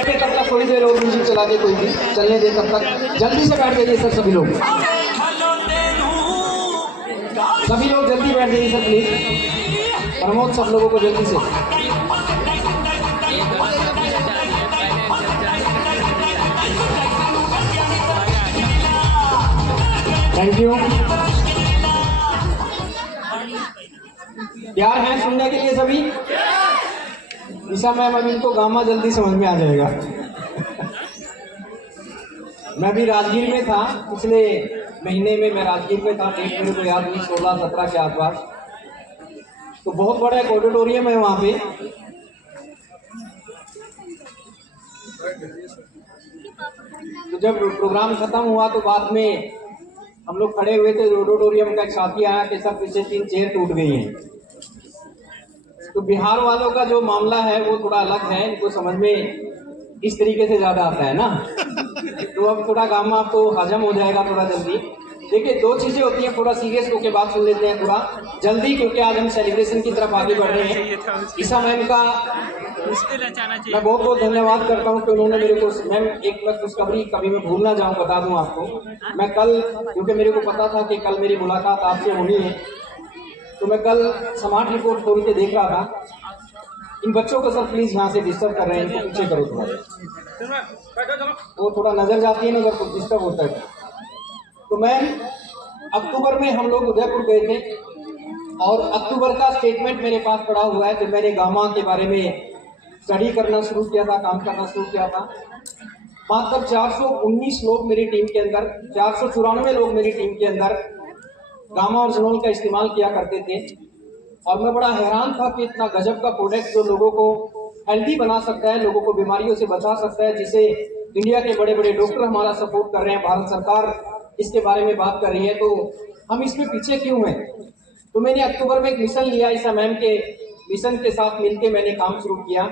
बैठे तब तक थोड़ी देर और म्यूजिक चला के कोई भी चलने दे, तब तक जल्दी से बैठ जाइए सर। सभी लोग जल्दी बैठ जाइए सर प्लीज। प्रमोद सब लोगों को जल्दी से। Thank you. तैयार हैं सुनने के लिए सभी? ईशा मैम अब इनको गामा जल्दी समझ में आ जाएगा। मैं भी राजगीर में था, पिछले महीने में मैं राजगीर में था, डेट मेरे को याद नहीं, 16-17 के आसपास। तो बहुत बड़ा एक ऑडिटोरियम है वहाँ पे। तो जब प्रोग्राम खत्म हुआ तो बाद में हम लोग खड़े हुए थे, ऑडिटोरियम का एक साथी आया कि सब पीछे 3 चेयर टूट गई हैं। तो बिहार वालों का जो मामला है वो थोड़ा अलग है, इनको समझ में इस तरीके से ज्यादा आता है ना। तो अब थोड़ा गामा आपको हजम हो जाएगा थोड़ा जल्दी। देखिए 2 चीजें होती हैं, थोड़ा सीरियस होकर बात सुन लेते हैं थोड़ा जल्दी, क्योंकि आज हम सेलिब्रेशन की तरफ आगे बढ़ रहे हैं। ईशा मैम का मैं बहुत बहुत धन्यवाद करता हूँ कि उन्होंने मेरे को, मैम एक बार खुशखबरी कभी मैं भूल ना जाऊँ, बता दूं आपको। मैं कल, क्योंकि मेरे को पता था कि कल मेरी मुलाकात आपसे होनी है, तो मैं कल स्मार्ट रिपोर्ट खोल के देख रहा था। इन बच्चों को सर प्लीज यहाँ से डिस्टर्ब कर रहे हैं, इनको पीछे करो थोड़ा, वो थोड़ा नजर जाती है ना अगर कुछ डिस्टर्ब होता है। तो मैं अक्टूबर में हम लोग उदयपुर गए थे और अक्टूबर का स्टेटमेंट मेरे पास पड़ा हुआ है। तो मैंने गामा के बारे में स्टडी करना शुरू किया था, काम करना शुरू किया था। मात्र 419 लोग मेरी टीम के अंदर, 494 लोग मेरी टीम के अंदर गामा और ज़ोनोल का इस्तेमाल किया करते थे। और मैं बड़ा हैरान था कि इतना गजब का प्रोडक्ट जो लोगों को हेल्दी बना सकता है, लोगों को बीमारियों से बचा सकता है, जिसे दुनिया के बड़े बड़े डॉक्टर हमारा सपोर्ट कर रहे हैं, भारत सरकार इसके बारे में बात कर रही है, तो हम इसमें पीछे क्यों हैं? तो मैंने अक्टूबर में एक मिशन लिया, ईशा मैम के मिशन के साथ मिलकर मैंने काम शुरू किया।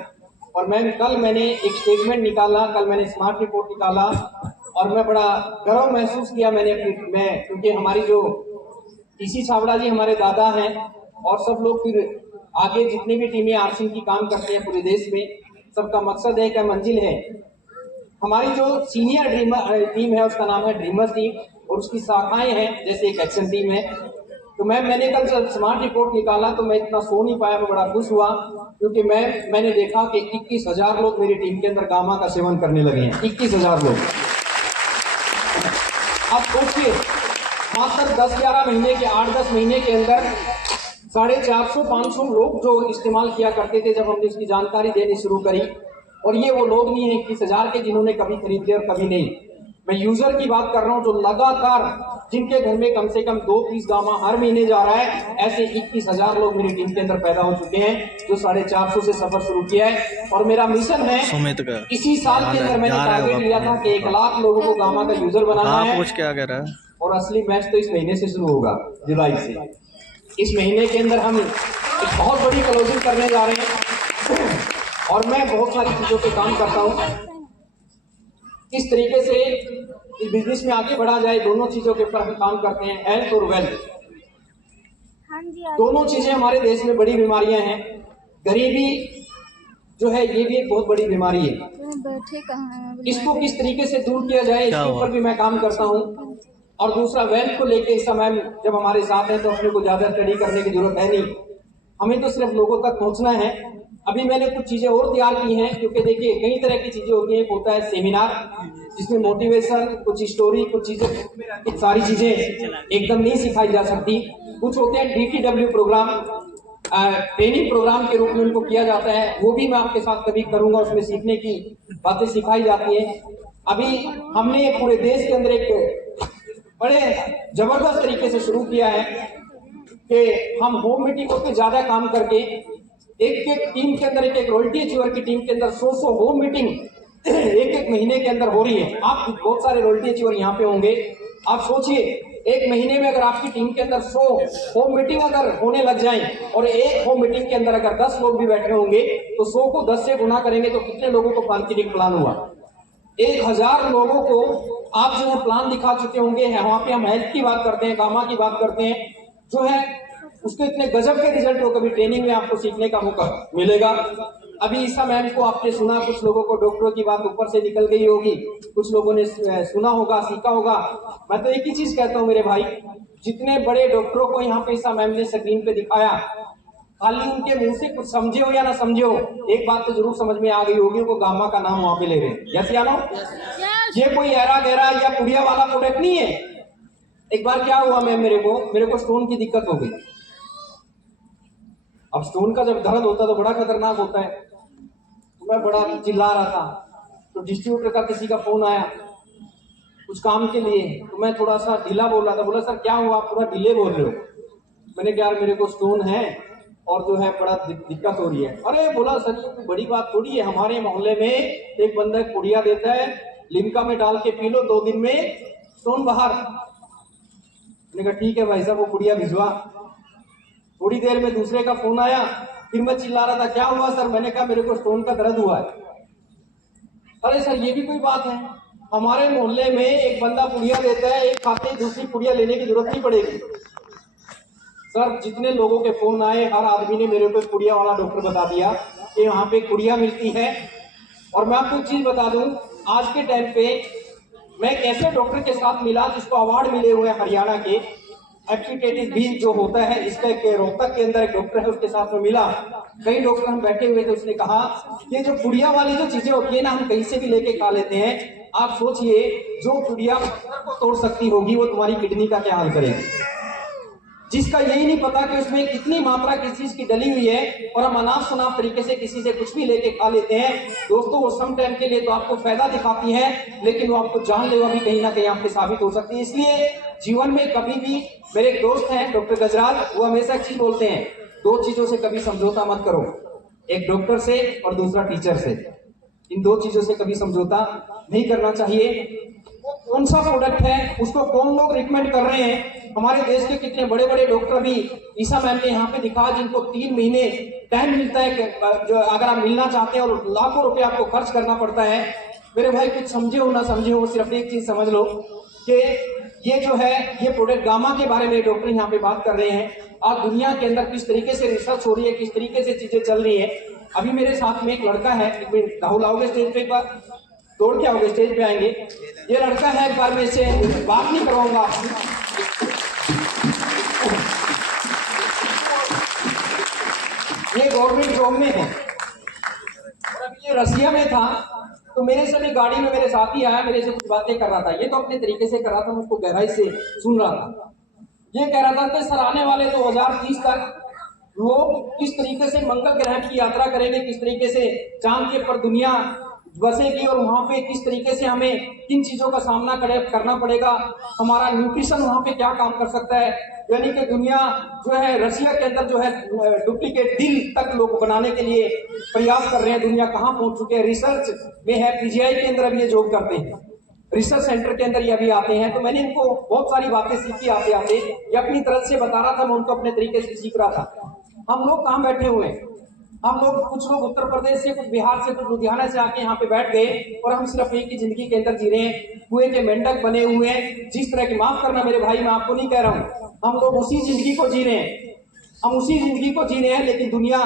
और मैम कल मैंने एक स्टेटमेंट निकाला, कल मैंने स्मार्ट रिपोर्ट निकाला और मैं बड़ा गर्व महसूस किया मैंने क्योंकि हमारी जो टीसी छाबड़ा जी हमारे दादा हैं और सब लोग, फिर आगे जितनी भी टीमें आरसिंग की काम करती हैं पूरे देश में, सबका मकसद है, क्या मंजिल है। हमारी जो सीनियर टीम है उसका नाम है ड्रीमर्स टीम और उसकी शाखाएं हैं, जैसे एक एक्शन टीम है। तो मैंने कल जब स्मार्ट रिपोर्ट निकाला तो मैं इतना सो नहीं पाया, मैं बड़ा खुश हुआ क्योंकि मैंने देखा कि 21,000 लोग मेरी टीम के अंदर गामा का सेवन करने लगे हैं। 21,000 लोग। अब सोचिए मात्र 10-11 महीने के, 8-10 महीने के अंदर 450-500 लोग जो इस्तेमाल किया करते थे जब हमने इसकी जानकारी देनी शुरू करी। और ये वो लोग नहीं है 21,000 के जिन्होंने कभी खरीदे और कभी नहीं। मैं यूजर की बात कर रहा हूँ जो लगातार, जिनके घर में कम से कम 2 पीस गामा हर महीने जा रहा है। ऐसे 21,000 लोग मेरी टीम के अंदर पैदा हो चुके हैं जो 450 से सफर शुरू किया है। और मेरा मिशन है इसी साल के अंदर मैंने टारगेट लिया था कि 1 लाख लोगों को गामा का यूजर बनाना है। क्या कह रहा है? और असली मैच तो इस महीने से शुरू होगा, जुलाई से। इस महीने के अंदर हम एक बहुत बड़ी क्लोजिंग करने जा रहे हैं और मैं बहुत सारी चीजों पे काम करता हूँ किस तरीके से इस बिजनेस में आगे बढ़ा जाए। दोनों चीजों के ऊपर हम काम करते हैं, हेल्थ और वेल्थ। दोनों चीजें हमारे देश में बड़ी बीमारियां हैं। गरीबी जो है ये भी एक बहुत बड़ी बीमारी है। इसको किस तरीके से दूर किया जाए इसके ऊपर भी मैं काम करता हूँ। और दूसरा वेल्थ को लेके इस समय जब हमारे साथ है तो अपने को ज्यादा स्टडी करने की जरूरत है नहीं, हमें तो सिर्फ लोगों तक पहुंचना है। अभी मैंने कुछ चीजें और तैयार की हैं क्योंकि देखिए कई तरह की चीजें होती हैं। एक होता है सेमिनार जिसमें मोटिवेशन, कुछ स्टोरी, कुछ चीजें, सारी चीजें एकदम नहीं सिखाई जा सकती। कुछ होते हैं DTW प्रोग्राम, ट्रेनिंग प्रोग्राम के रूप में उनको किया जाता है, वो भी मैं आपके साथ कभी करूंगा, उसमें सीखने की बातें सिखाई जाती है। अभी हमने पूरे देश के अंदर एक बड़े जबरदस्त तरीके से शुरू किया है कि हम होम मीटिंगों पे ज्यादा काम करके एक टीम के अंदर, एक रॉयल्टी अचीवर की टीम के अंदर 100 होम मीटिंग एक महीने के अंदर हो रही है। आप बहुत सारे रॉयल्टी अचीवर यहाँ पे होंगे। आप सोचिए एक महीने में अगर आपकी टीम के अंदर 100 होम मीटिंग अगर होने लग जाएं और एक होम मीटिंग के अंदर अगर 10 लोग भी बैठे होंगे तो 100 को 10 से गुना करेंगे तो कितने लोगों को मार्केटिंग प्लान हुआ? 1000 लोगों को आप जो है प्लान दिखा चुके होंगे। वहां पे हम हेल्थ की बात करते हैं, गामा की बात करते हैं, जो है उसके इतने गजब के रिजल्ट हो कभी ट्रेनिंग में आपको सीखने का मौका मिलेगा। अभी ईसा मैम को आपने सुना, कुछ लोगों को डॉक्टरों की बात ऊपर से निकल गई होगी, कुछ लोगों ने सुना होगा, सीखा होगा। मैं तो एक ही चीज कहता हूँ मेरे भाई, जितने बड़े डॉक्टरों को यहाँ पे ईसा मैम ने स्क्रीन पे दिखाया, खाली उनके मुंह से कुछ समझे हो या ना समझे हो, एक बात तो जरूर समझ में आ गई होगी, वो गामा का नाम वहां पे ले रहे हैं। यस या नो? ये कोई एरा गहरा या पुड़िया वाला प्रोडक्ट नहीं है। एक बार क्या हुआ मैम, मेरे को स्टोन की दिक्कत हो गई। अब स्टोन का जब दर्द होता है तो बड़ा खतरनाक होता है, तो मैं बड़ा चिल्ला रहा था। तो डिस्ट्रीब्यूटर का किसी का फोन आया कुछ काम के लिए, तो मैं थोड़ा सा ढीला बोल रहा था। बोला सर क्या हुआ, आप पूरा ढीले बोल रहे हो। मैंने कहा यार मेरे को स्टोन है और जो है बड़ा दिक्कत हो रही है। अरे बोला सर ये कोई बड़ी बात थोड़ी है, हमारे मोहल्ले में एक बंदा पुड़िया देता है, लिमका में डाल के पी लो, 2 दिन में स्टोन बाहर। मैंने कहा ठीक है भाई साहब, वो पुड़िया भिजवा। थोड़ी देर में दूसरे का फोन आया, फिर मैं चिल्ला रहा था क्या हुआ सर। मैंने कहा मेरे को स्टोन का दर्द हुआ है। अरे सर ये भी कोई बात है, हमारे मोहल्ले में एक बंदा पुड़िया देता है, एक खाते दूसरी पुड़िया लेने की जरूरत नहीं पड़ेगी। सर जितने लोगों के फोन आए, हर आदमी ने मेरे को पुड़िया वाला डॉक्टर बता दिया कि वहां पे पुड़िया मिलती है। और मैं आपको एक चीज बता दूं, आज के टाइम पे मैं एक ऐसे डॉक्टर के साथ मिला जिसको अवार्ड मिले हुए हैं हरियाणा के, हेपेटाइटिस बी जो होता है, इसका एक रोहतक के अंदर एक डॉक्टर है, उसके साथ में मिला। कई डॉक्टर हम बैठे हुए थे, उसने कहा ये जो पुड़िया वाली जो चीजें होती है ना, हम कहीं से भी लेके खा लेते हैं। आप सोचिए जो पुड़िया पत्थर को तोड़ सकती होगी, वो तुम्हारी किडनी का क्या हाल करेगी। जिसका यही नहीं पता कि उसमें कितनी मात्रा किस चीज की डली हुई है, और हम अनाप शनाप तरीके से किसी से कुछ भी लेके खा लेते हैं। दोस्तों वो सम टाइम के लिए तो आपको फायदा दिखाती है, लेकिन वो आपको जानलेवा भी कहीं ना कहीं आपके साबित हो सकती है। इसलिए जीवन में कभी भी, मेरे एक दोस्त हैं डॉक्टर गजराज, वो हमेशा एक चीज बोलते हैं, 2 चीजों से कभी समझौता मत करो, एक डॉक्टर से और दूसरा टीचर से। इन 2 चीजों से कभी समझौता नहीं करना चाहिए। कौन सा प्रोडक्ट है, उसको कौन लोग रिकमेंड कर रहे हैं। हमारे देश के कितने बड़े बड़े डॉक्टर भी ईसा मैम ने यहाँ पे दिखा, जिनको 3 महीने टाइम मिलता है कि जो अगर आप मिलना चाहते हैं, और लाखों रुपए आपको खर्च करना पड़ता है। मेरे भाई कुछ समझे हो ना समझे हो, सिर्फ एक चीज समझ लो कि ये जो है, ये प्रोडक्ट गामा के बारे में डॉक्टर यहाँ पे बात कर रहे हैं। आज दुनिया के अंदर किस तरीके से रिसर्च हो रही है, किस तरीके से चीजें चल रही है। अभी मेरे साथ में एक लड़का है, एक मिनट राहुल आओगे स्टेज पे, एक बार तोड़ के आओगे, स्टेज पे आएंगे। ये लड़का है, एक बार मैं इससे बात नहीं करवाऊंगा। ये गवर्नमेंट जॉब में है और अभी ये रसिया में था, तो मेरे से भी गाड़ी में मेरे साथ ही आया, मेरे से कुछ बातें कर रहा था। ये तो अपने तरीके से कर रहा था, मैं उसको गहराई से सुन रहा था। ये कह रहा था कि सर आने वाले 2030 तक लोग किस तरीके से मंगल ग्रह की यात्रा करेंगे, किस तरीके से चांद के पर दुनिया बसेगी, और वहां पे किस तरीके से हमें किन चीजों का सामना करना पड़ेगा, हमारा न्यूट्रिशन वहां पे क्या काम कर सकता है। यानी कि दुनिया जो है, रसिया के अंदर जो है डुप्लीकेट दिल तक लोग बनाने के लिए प्रयास कर रहे हैं। दुनिया कहाँ पहुंच चुके हैं, रिसर्च में है, पीजीआई के अंदर अभी ये जॉब करते हैं, रिसर्च सेंटर के अंदर ये अभी आते हैं। तो मैंने इनको बहुत सारी बातें सीखी आते आते, ये अपनी तरफ से बता रहा था, मैं उनको अपने तरीके से सीख रहा था। हम लोग कहाँ बैठे हुए हैं, हम लोग, कुछ लोग उत्तर प्रदेश से, कुछ बिहार से, कुछ लुधियाना से आके यहाँ पे बैठ गए, और हम सिर्फ एक ही जिंदगी के अंदर जी रहे हैं, कुएं के मेंढक बने हुए हैं। जिस तरह की, माफ करना मेरे भाई, मैं आपको नहीं कह रहा हूँ, हम लोग उसी जिंदगी को जी रहे हैं, हम उसी जिंदगी को जी रहे हैं। लेकिन दुनिया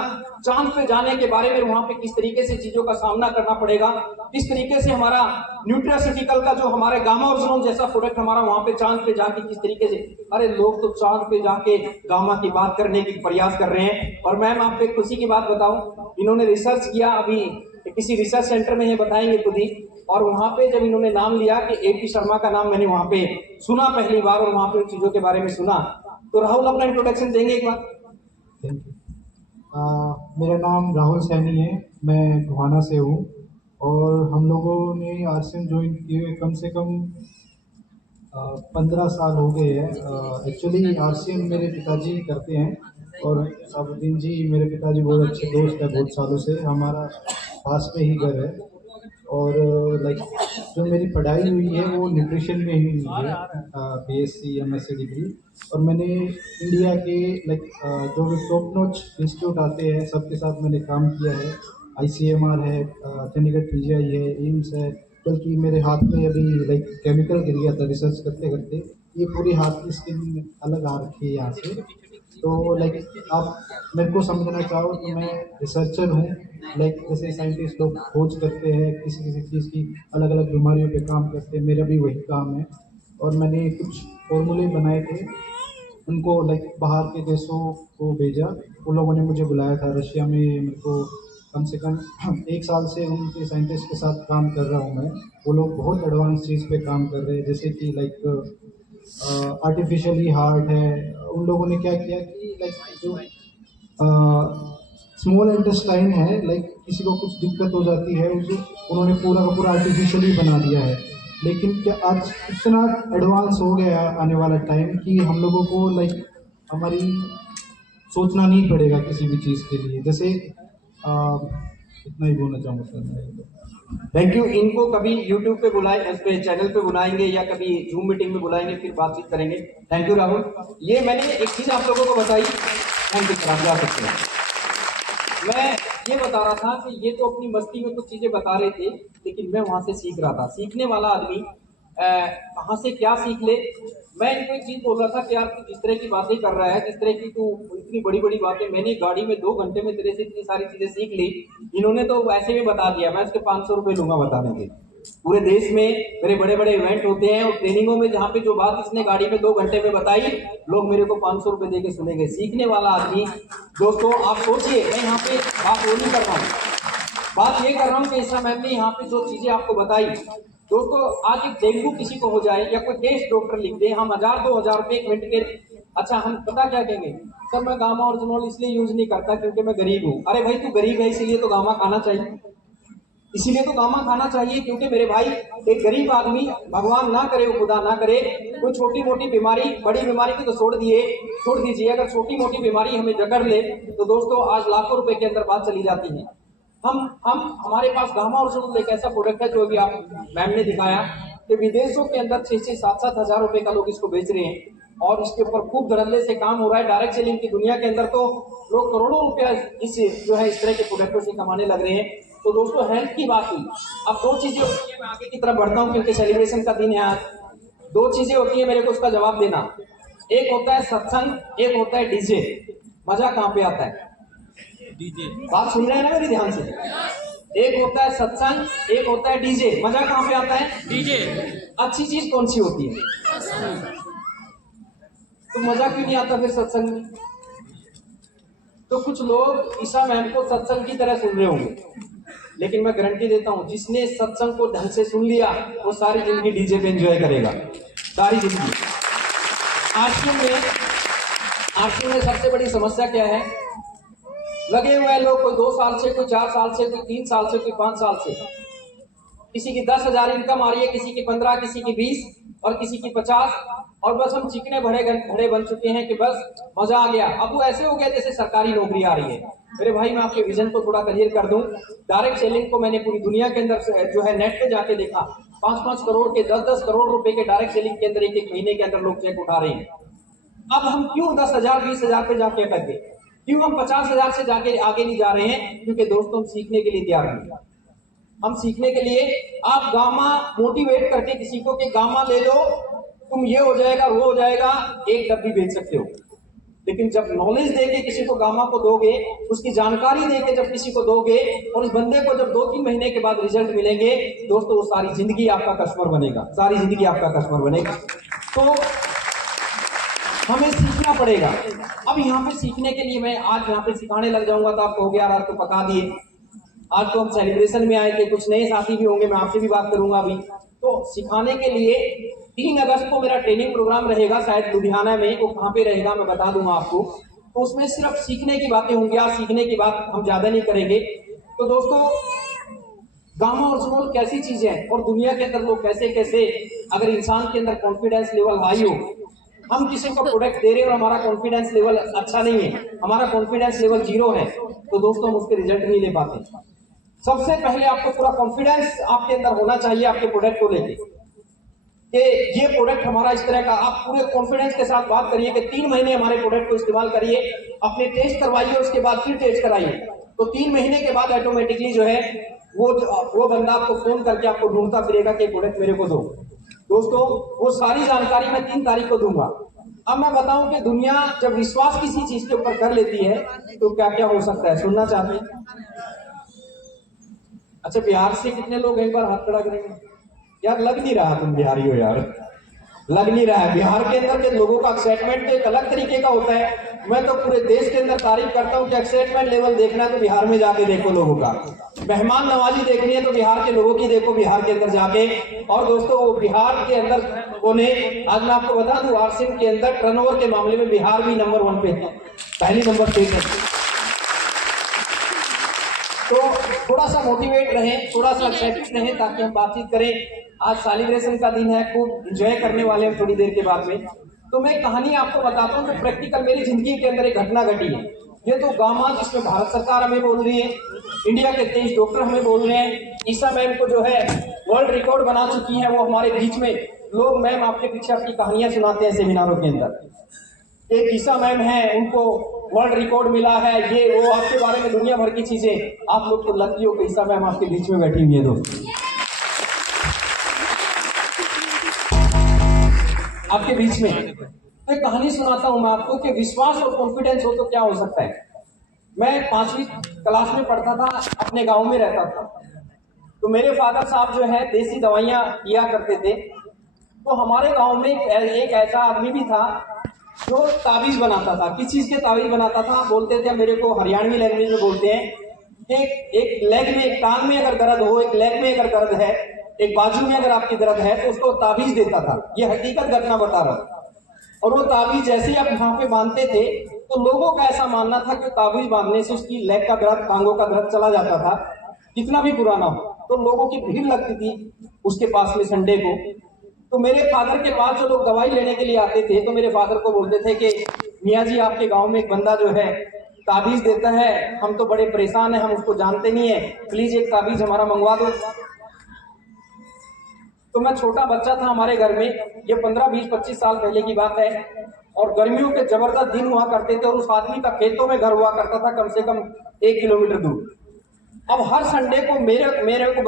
चांद पे जाने के बारे में, वहां पे किस तरीके से चीजों का सामना करना पड़ेगा, किस तरीके से हमारा न्यूट्रास्यूटिकल का जो हमारे गामा ओरिजिनल जैसा प्रोडक्ट हमारा वहां पे चांद पे जाके किस तरीके से, अरे लोग तो चांद पे जाके गामा की बात करने की प्रयास कर रहे हैं। और मैम आपको एक खुशी की बात बताऊं, इन्होंने रिसर्च किया, अभी किसी रिसर्च सेंटर में ये बताएंगे खुद ही, और वहां पे जब इन्होंने नाम लिया कि AP शर्मा का नाम मैंने वहां पे सुना पहली बार, और वहां पे उन चीजों के बारे में सुना। तो राहुल अपना इंट्रोडक्शन देंगे एक बार। मेरा नाम राहुल सैनी है, मैं गोहाना से हूँ, और हम लोगों ने RCM ज्वाइन किए हुए कम से कम 15 साल हो गए हैं। एक्चुअली RCM मेरे पिताजी करते हैं, और साबुद्दीन जी मेरे पिताजी बहुत अच्छे दोस्त हैं, बहुत सालों से हमारा पास में ही घर है। और लाइक जो मेरी पढ़ाई हुई है वो न्यूट्रिशन में ही हुई है, BSc MSc डिग्री। और मैंने इंडिया के लाइक जो भी टॉप नॉच इंस्टीट्यूट आते हैं सबके साथ मैंने काम किया है। ICMR है, चंडीगढ़ PGI है, एम्स है, बल्कि मेरे हाथ में अभी लाइक केमिकल गिर गया था रिसर्च करते करते, ये पूरी हाथ की स्किन अलग आ रखी है यहाँ से। तो लाइक आप मेरे को समझना चाहो कि मैं रिसर्चर हूँ। लाइक जैसे साइंटिस्ट लोग खोज करते हैं किसी किसी चीज़ की, अलग अलग बीमारियों पे काम करते हैं, मेरा भी वही काम है। और मैंने कुछ फॉर्मूले बनाए थे, उनको लाइक बाहर के देशों को भेजा। उन लोगों ने मुझे बुलाया था रशिया में, मेरे को कम से कम 1 साल से उनके साइंटिस्ट के साथ काम कर रहा हूँ मैं। वो लोग बहुत एडवांस चीज़ पे काम कर रहे हैं, जैसे कि लाइक आर्टिफिशियली हार्ट है। उन लोगों ने क्या किया कि लाइक जो स्मॉल इंटेस्टाइन है, लाइक किसी को कुछ दिक्कत हो जाती है, उसे उन्होंने पूरा का पूरा आर्टिफिशियली बना दिया है। लेकिन क्या आज इतना एडवांस हो गया आने वाला टाइम कि हम लोगों को लाइक हमारी सोचना नहीं पड़ेगा किसी भी चीज़ के लिए। जैसे इतना ही बोलना चाहूँगा सर मैं। Thank you. इनको कभी यूट्यूब पे बुलाए, इस पे चैनल पे बुलाएंगे या कभी जूम मीटिंग में बुलाएंगे, फिर बातचीत करेंगे। Thank you Rahul. ये मैंने एक चीज आप लोगों को बताई। थैंक यू सर, आप जा सकते हैं। मैं ये बता रहा था कि ये तो अपनी मस्ती में कुछ चीजें बता रहे थे, लेकिन मैं वहां से सीख रहा था। सीखने वाला आदमी कहाँ से क्या सीख ले। मैं इनको एक चीज बोल रहा था कि यार तू जिस तरह की बातें कर रहा है, जिस तरह की तू इतनी बड़ी बड़ी बातें, मैंने गाड़ी में 2 घंटे में तेरे से इतनी सारी चीजें सीख ली। इन्होंने तो वैसे में बता दिया, मैं उसके 500 रुपये लूंगा बताने के। पूरे देश में मेरे बड़े बड़े इवेंट होते हैं और ट्रेनिंगों में जहाँ पे जो बात इसने गाड़ी में 2 घंटे में बताई, लोग मेरे को 500 रुपये दे के सुनेंगे। सीखने वाला आदमी। दोस्तों आप सोचिए, मैं यहाँ पे बात वो नहीं कर रहा हूँ, बात ये कर रहा हूँ कि ईसा मैम ने यहाँ पे जो चीजें आपको बताई। दोस्तों आज एक डेंगू किसी को हो जाए या कोई टेस्ट डॉक्टर लिख दे, हम 1000-2000 रुपये 1 मिनट के। अच्छा हम पता क्या कहेंगे, सर मैं गामा ओरिजिनल इसलिए यूज नहीं करता क्योंकि मैं गरीब हूँ। अरे भाई तू गरीब है इसीलिए तो गामा खाना चाहिए, इसीलिए तो गामा खाना चाहिए क्योंकि मेरे भाई एक गरीब आदमी, भगवान ना करे वो खुदा ना करे, कोई छोटी मोटी बीमारी, बड़ी बीमारी को तो छोड़ दीजिए, अगर छोटी मोटी बीमारी हमें जकड़ ले तो दोस्तों आज लाखों रुपए के अंदर बात चली जाती है। हम हमारे पास गामा ओरिजिनल एक ऐसा प्रोडक्ट है जो अभी आप मैम ने दिखाया कि विदेशों के अंदर 6-7 हजार रुपए का लोग इसको बेच रहे हैं और इसके ऊपर खूब धड़ल्ले से काम हो रहा है। डायरेक्ट सेलिंग की दुनिया के अंदर तो लोग करोड़ों रुपया इस जो है इस तरह के प्रोडक्टों से कमाने लग रहे हैं। तो दोस्तों हेल्थ की बात हुई, अब 2 चीजें होती है, मैं आगे की तरफ बढ़ता हूँ क्योंकि सेलिब्रेशन का दिन है आज। 2 चीजें होती है, मेरे को उसका जवाब देना। एक होता है सत्संग, एक होता है डीजे। मजा कहाँ पे आता है? डीजे। बात सुन रहे हैं ना मेरी ध्यान से? एक होता है सत्संग, एक होता है डीजे। मजा कहाँ पे आता है? डीजे। अच्छी चीज कौन सी होती है? तो मजा क्यों नहीं आता फिर सत्संग में? तो कुछ लोग ईसा मैम को सत्संग की तरह सुन रहे होंगे, लेकिन मैं गारंटी देता हूं जिसने सत्संग को ढंग से सुन लिया वो सारी जिंदगी डीजे पे एंजॉय करेगा, सारी जिंदगी। आरसीयू में सबसे बड़ी समस्या क्या है? लगे हुए लोग, कोई 2 साल से, कोई 4 साल से, कोई 3 साल से, कोई 5 साल से। किसी की 10,000 इनकम आ रही है, किसी की 15, किसी की 20 और किसी की 50। और बस हम चिकने भड़े बन चुके हैं कि बस मजा आ गया। अब वो ऐसे हो गया जैसे सरकारी नौकरी आ रही है। मेरे भाई मैं आपके विजन को थोड़ा क्लियर कर दूं। डायरेक्ट सेलिंग को मैंने पूरी दुनिया के अंदर जो है नेट पे जाके देखा, 5-5 करोड़ के, 10-10 करोड़ रुपए के डायरेक्ट सेलिंग के अंदर एक महीने के अंदर लोग चेक उठा रहे हैं। अब हम क्यों 10,000 20,000 पे जाके अटक गए? क्यों हम 50,000 से जाके आगे नहीं जा रहे हैं? क्योंकि दोस्तों हम सीखने के लिए तैयार नहीं। हम सीखने के लिए, आप गामा मोटिवेट करके किसी को कि गामा ले लो, तुम ये हो जाएगा वो हो जाएगा, एक डब्बी बेच सकते हो। लेकिन जब नॉलेज देके किसी को गामा को दोगे, उसकी जानकारी देके जब किसी को दोगे और उस बंदे को जब 2-3 महीने के बाद रिजल्ट मिलेंगे, दोस्तों वो सारी जिंदगी आपका कस्टमर बनेगा, सारी जिंदगी आपका कस्टमर बनेगा। तो हमें सीखना पड़ेगा। अब यहाँ पे सीखने के लिए मैं आज यहाँ पे सिखाने लग जाऊंगा तो आपको हो गया, आज तो पका दिए। आज तो हम सेलिब्रेशन में आए थे, कुछ नए साथी भी होंगे, मैं आपसे भी बात करूंगा अभी। तो सिखाने के लिए 3 अगस्त को मेरा ट्रेनिंग प्रोग्राम रहेगा, शायद लुधियाना में। वो कहाँ पे रहेगा मैं बता दूंगा आपको। तो उसमें सिर्फ सीखने की बातें होंगी, आज सीखने की बात हम ज्यादा नहीं करेंगे। तो दोस्तों गामा ओरिजिनल कैसी चीज है और दुनिया के अंदर लोग कैसे कैसे, अगर इंसान के अंदर कॉन्फिडेंस लेवल हाई हो, हम किसी को प्रोडक्ट दे रहे हैं और हमारा कॉन्फिडेंस लेवल अच्छा नहीं है, हमारा कॉन्फिडेंस लेवल 0 है, तो दोस्तों हम उसके रिजल्ट नहीं ले पाते। सबसे पहले आपको पूरा कॉन्फिडेंस आपके अंदर होना चाहिए आपके प्रोडक्ट को लेके कि ये प्रोडक्ट हमारा इस तरह का। आप पूरे कॉन्फिडेंस के साथ बात करिए कि 3 महीने हमारे प्रोडक्ट को इस्तेमाल करिए, अपने टेस्ट करवाइए, उसके बाद फिर टेस्ट कराइए। तो 3 महीने के बाद ऑटोमेटिकली जो है वो बंदा आपको फोन करके आपको ढूंढता फिरेगा कि प्रोडक्ट मेरे को दो। दोस्तों वो सारी जानकारी मैं 3 तारीख को दूंगा। अब मैं बताऊं कि दुनिया जब विश्वास किसी चीज के ऊपर कर लेती है तो क्या क्या हो सकता है, सुनना चाहते हैं? अच्छा, बिहार से कितने लोग एक बार हाथ खड़ा करेंगे? यार लग नहीं रहा तुम बिहारी हो यार, लग नहीं रहा है। बिहार के अंदर के लोगों का एक्साइटमेंट तो एक अलग तरीके का होता है। मैं तो पूरे देश के अंदर तारीफ करता हूँ कि एक्साइटमेंट लेवल देखना है तो बिहार में जाके देखो लोगों का, मेहमान नवाजी देखनी है तो बिहार के लोगों की देखो, बिहार के अंदर जाके। और दोस्तों वो बिहार के अंदर उन्हें आज मैं आपको बता दूं, आरसीएम के अंदर टर्नओवर के मामले में बिहार भी नंबर 1 पे है, पहली नंबर स्टेट है। तो थोड़ा सा मोटिवेट रहें, थोड़ा सा एक्साइटेड रहें ताकि हम बातचीत करें। आज सेलिब्रेशन का दिन है, खूब एंजॉय करने वाले हैं थोड़ी देर के बाद में। तो मैं कहानी आपको बताता हूँ कि प्रैक्टिकल मेरी जिंदगी के अंदर एक घटना घटी है। ये तो गामा जिसमें भारत सरकार हमें बोल रही है, इंडिया के 23 डॉक्टर हमें बोल रहे हैं, ईसा मैम को जो है वर्ल्ड रिकॉर्ड बना चुकी है वो हमारे बीच में। लोग मैम आपके पीछे आपकी कहानियां सुनाते हैं सेमिनारों के अंदर। एक ईसा मैम है, उनको वर्ल्ड रिकॉर्ड मिला है, ये वो आपके बारे में दुनिया भर की चीजें। आप लोग तो लकी हो कि ईसा मैम आपके बीच में बैठी हुई है दोस्त, आपके बीच में। तो एक कहानी सुनाता हूं मैं आपको कि विश्वास और कॉन्फिडेंस हो तो क्या हो सकता है। मैं 5वीं क्लास में पढ़ता था, अपने गांव में रहता था। तो मेरे फादर साहब जो है देसी दवाइयां किया करते थे। तो हमारे गांव में एक ऐसा आदमी भी था जो ताबीज बनाता था। किस चीज के ताबीज बनाता था बोलते थे, मेरे को हरियाणवी लैंग्वेज में बोलते हैं कि एक लेग में, एक टांग में अगर दर्द हो, एक लेग में अगर दर्द है, एक बाजू में अगर आपकी दर्द है तो उसको ताबीज देता था। ये हकीकत घटना बता रहा हूं। और वो ताबीज जैसे ही आप यहाँ पे बांधते थे तो लोगों का ऐसा मानना था कि ताबीज बांधने से उसकी लेग का दर्द, टांगों का दर्द चला जाता था, कितना भी पुराना हो। तो लोगों की भीड़ लगती थी उसके पास में संडे को। तो मेरे फादर के पास जो लोग दवाई लेने के लिए आते थे तो मेरे फादर को बोलते थे कि मियाँ जी आपके गांव में एक बंदा जो है ताबीज देता है, हम तो बड़े परेशान हैं, हम उसको जानते नहीं है, प्लीज एक ताबीज हमारा मंगवा दो। तो मैं छोटा बच्चा था हमारे घर में, ये 15, 20, 25 साल पहले की बात है। और गर्मियों के जबरदस्त दिन हुआ करते थे और उस आदमी का खेतों में घर हुआ करता था कम से कम 1 किलोमीटर दूर। अब हर संडे को मेरे को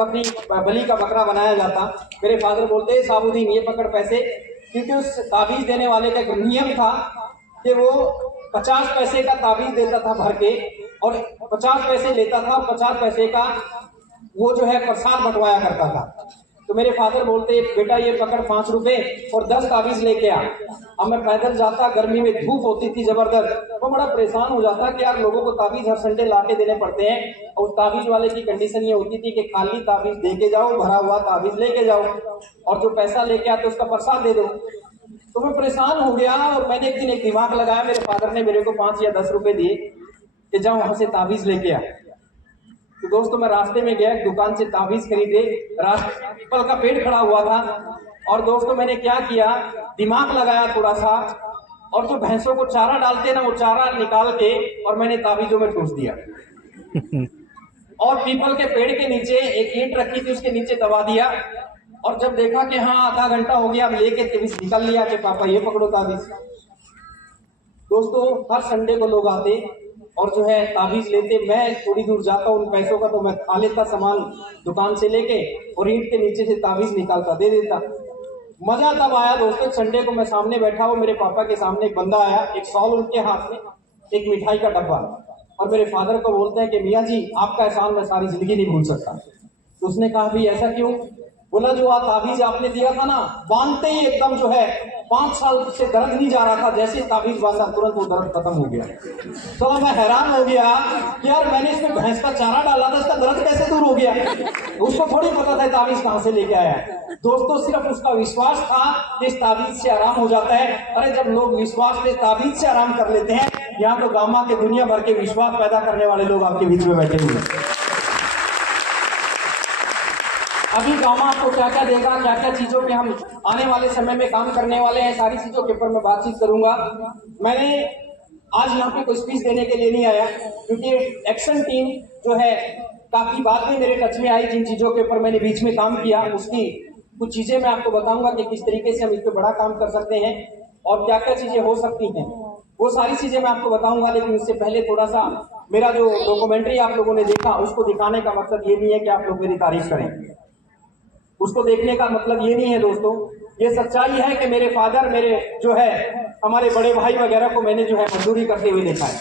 बलि का बकरा बनाया जाता। मेरे फादर बोलते साबुद्दीन ये पकड़ पैसे, क्योंकि उस ताबीज देने वाले का एक नियम था कि वो 50 पैसे का ताबीज देता था भर के, और 50 पैसे लेता था और 50 पैसे का वो जो है प्रसाद बंटवाया करता था। तो मेरे फादर बोलते बेटा ये पकड़ 5 रुपए और 10 ताबीज लेके आ। अब मैं पैदल जाता, गर्मी में धूप होती थी जबरदस्त, तो बड़ा परेशान हो जाता कि यार लोगों को ताबीज हर संडे लाके देने पड़ते हैं। और ताबीज वाले की कंडीशन ये होती थी कि खाली ताबीज दे के जाओ, भरा हुआ ताबीज लेके जाओ, और जो पैसा लेके आते उसका प्रसाद दे दो। तो मैं परेशान हो गया और मैंने एक दिन एक दिमाग लगाया। मेरे फादर ने मेरे को 5 या 10 रुपए दिए कि जाओ वहां से ताबीज लेके आ। तो दोस्तों मैं रास्ते में गया, दुकान से ताबीज खरीदे, पीपल का पेड़ खड़ा हुआ था। और दोस्तों मैंने क्या किया, दिमाग लगाया थोड़ा सा, और जो भैंसों को चारा डालते ना वो चारा निकाल के और मैंने ताबीजों में ठूस दिया। और पीपल के पेड़ के नीचे एक ईंट रखी थी, उसके नीचे दबा दिया। और जब देखा कि हाँ आधा घंटा हो गया, अब लेके ताबीज निकल लिया कि पापा ये पकड़ो ताबीज। दोस्तों हर संडे को लोग आते और जो है ताबीज लेते। मैं थोड़ी दूर जाता उन पैसों का तो मैं खा लेता सामान दुकान से लेके, और ईंट के नीचे से ताबीज निकालता दे देता। मजा तब आया दोस्तों, संडे को मैं सामने बैठा हूँ, मेरे पापा के सामने एक बंदा आया, एक शॉल उनके हाथ में, एक मिठाई का डब्बा, और मेरे फादर को बोलते हैं कि मियाँ जी आपका एहसान मैं सारी जिंदगी नहीं भूल सकता। तो उसने कहा भाई ऐसा क्यों? बोला जो ताबीज आपने दिया था ना, बांधते ही एकदम जो है 5 साल से दर्द नहीं जा रहा था, जैसे ताबीज बांधा तुरंत वो दर्द खत्म हो गया। तो मैं हैरान हो गया कि यार मैंने इसमें भैंस का चारा डाला था, इसका दर्द कैसे दूर हो गया? उसको थोड़ी पता था ताबीज कहां से लेके आया। दोस्तों सिर्फ उसका विश्वास था कि इस ताबीज से आराम हो जाता है। अरे जब लोग विश्वास से ताबीज से आराम कर लेते हैं, यहाँ तो गामा के दुनिया भर के विश्वास पैदा करने वाले लोग आपके बीच में बैठे हुए हैं। अभी गामा आपको क्या क्या देगा, क्या क्या चीजों पे हम आने वाले समय में काम करने वाले हैं, सारी चीजों के ऊपर मैं बातचीत करूंगा। मैंने आज यहाँ पे कोई स्पीच देने के लिए नहीं आया, क्योंकि एक्शन टीम जो है काफी बाद में मेरे टच में आई। जिन चीजों के ऊपर मैंने बीच में काम किया उसकी कुछ चीजें मैं आपको बताऊंगा कि किस तरीके से हम इस पर बड़ा काम कर सकते हैं और क्या क्या चीजें हो सकती हैं, वो सारी चीजें मैं आपको बताऊंगा। लेकिन उससे पहले थोड़ा सा मेरा जो डॉक्यूमेंट्री आप लोगों ने देखा उसको दिखाने का मकसद ये नहीं है कि आप लोग मेरी तारीफ करें। उसको देखने का मतलब ये नहीं है दोस्तों ये सच्चाई है कि मेरे फादर, मेरे जो है हमारे बड़े भाई वगैरह को मैंने जो है मजदूरी करते हुए देखा है।